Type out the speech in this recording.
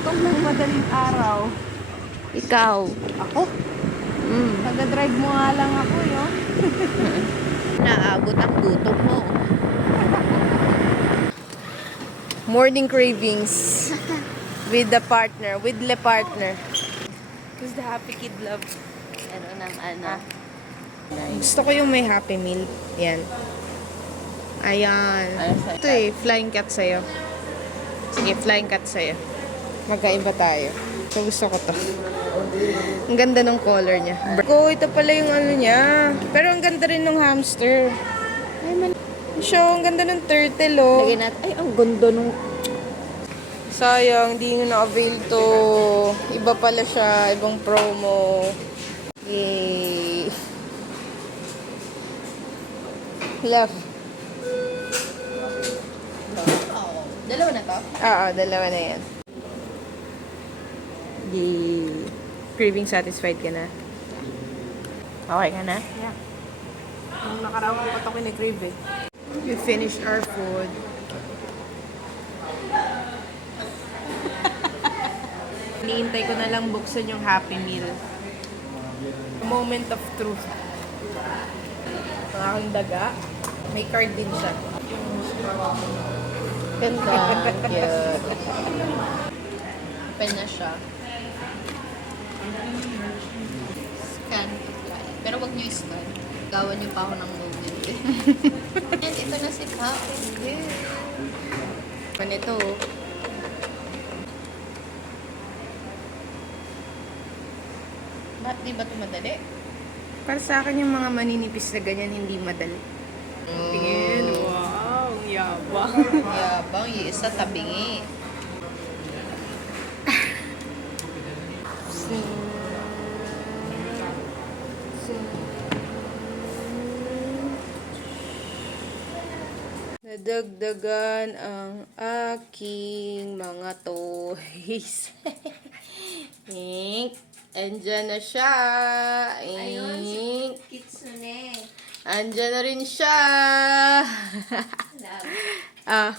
gutom ng madaling araw. Ikaw. Ako? Taga-drive mo nga lang ako, yun. Naabot ang gutom mo. Morning cravings. With the partner. With le partner. Who's the happy kid love? Ano ng ano. Gusto ko yung may happy meal. Yan. Ayan. Ito flying cat sa'yo. Sige, flying cat sa'yo. Magkaiba tayo. So, gusto ko to. Ang ganda ng color niya. Ito pala yung ano niya. Pero ang ganda rin ng hamster. Ay, ang ganda ng turtle, oh. Lagyan natin. Ay, ang ganda nung... Sayang, di nyo na-avail to. Iba pala siya. Ibang promo. Yay. Love. Oh, dalawa na to? Oo, dalawa na yan. Yay. Craving satisfied ka na? Okay ka na? Yeah. Nung nakaraang ko pa ito kinikrave eh. We finished our food. Iniintay ko na lang buksan yung Happy Meal. Moment of truth. Ang aking daga. May card din siya. Ganda. Cute. Open na siya. Scan to fly. Pero wag niyo i-scan. Gawan niyo pa ako ng moment. And ito na si Papi. Manito. Ba't di ba ito madali? Para sa akin yung mga maninipis na ganyan hindi madali. Tingin, wow, ang yabang. Yabang, yung isa tabingi. Nadagdagan ang aking mga toys. Ink. Andyan na siya. Ink. Kitsune. Andyan na rin siya. Ah,